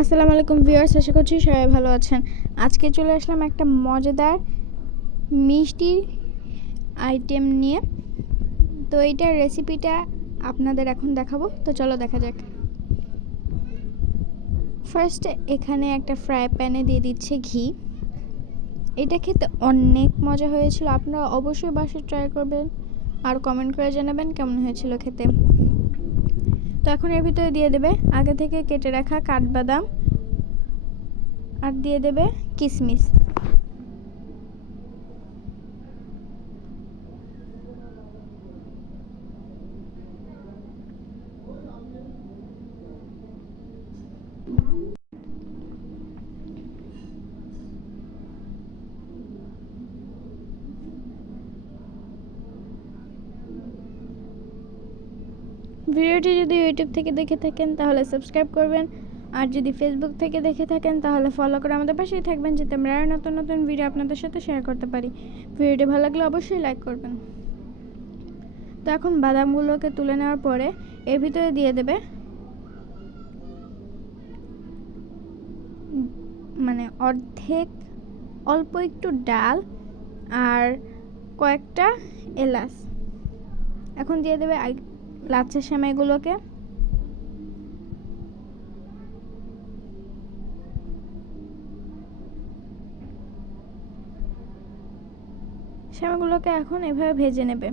আসসালামু আলাইকুম ভিউয়ার্স, আশা করছি সবাই ভালো আছেন। আজকে চলে আসলাম একটা মজাদার, মিষ্টি আইটেম নিয়ে। তো এইটার রেসিপিটা আপনাদের এখন দেখাবো। তো চলো দেখা যাক। ফার্স্টে এখানে একটা ফ্রাই প্যানে দিয়ে দিচ্ছে ঘি। এটা খেতে অনেক মজা হয়েছিল। আপনারা অবশ্যই বাসায় ট্রাই করবেন। আর কমেন্ট করে জানাবেন কেমন হয়েছিল খেতে। তো এখন এর ভিতরে দিয়ে দেবে আগে থেকে কেটে রাখা কাঠবাদাম আর দিয়ে দেবে কিশমিশ ভিডিওটি যদি ইউটিউব থেকে দেখে থাকেন, তাহলে সাবস্ক্রাইব করবেন। আর যদি ফেসবুক থেকে দেখে থাকেন, তাহলে ফলো করে আমাদের পাশেই থাকবেন, যাতে আমরা আরও নতুন নতুন ভিডিও আপনাদের সাথে শেয়ার করতে পারি। ভিডিওটি ভালো লাগলে অবশ্যই লাইক করবেন। তো এখন বাদামগুলোকে তুলে নেওয়ার পরে এর ভিতরে দিয়ে দেবে মানে অর্ধেক, অল্প একটু ডাল আর কয়েকটা এলাচ। এখন দিয়ে দেবে লাচ্ছা সেমাইগুলোকে। সেমাইগুলোকে এখন এভাবে ভেজে নেবে।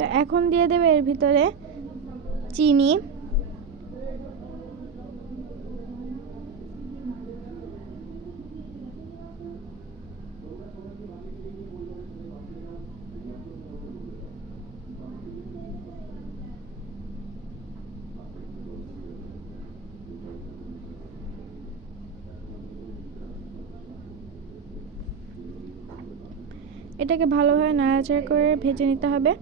তো এখন দিয়ে দেবে এর ভিতরে চিনি। এটাকে ভালোভাবে নাড়াচাড়া করে ভেজে নিতে হবে।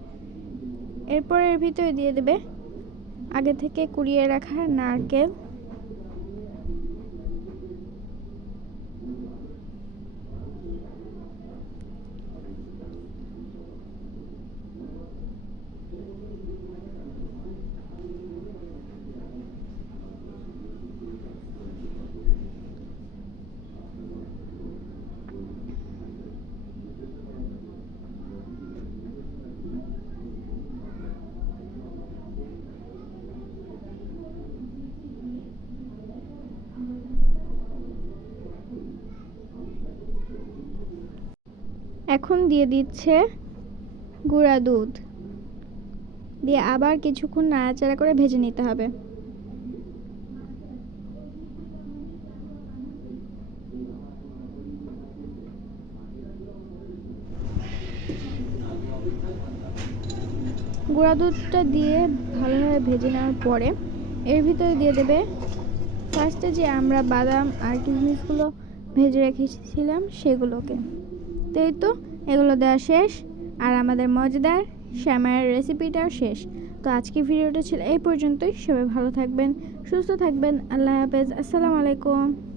এরপর এর ভিতরে দিয়ে দেবে। আগে থেকে কুড়িয়ে রাখা নারকেল। এখন দিয়ে দিচ্ছে গুঁড়া দুধ। দিয়ে আবার কিছুক্ষণ নাড়াচাড়া করে ভেজে নিতে হবে। গুঁড়া দুধটা দিয়ে ভালোভাবে ভেজে নেওয়ার পরে এর ভিতরে দিয়ে দেবে ফার্স্টে যে আমরা বাদাম আর কিশমিশগুলো ভেজে রেখেছিলাম সেগুলোকে। তো এই তো, এগুলো দেওয়া শেষ। আর আমাদের মজাদার শ্যামার রেসিপিটাও শেষ। তো আজকে ভিডিওটা ছিল এই পর্যন্তই। সবাই ভালো থাকবেন, সুস্থ থাকবেন। আল্লাহ হাফেজ। আসসালামু আলাইকুম।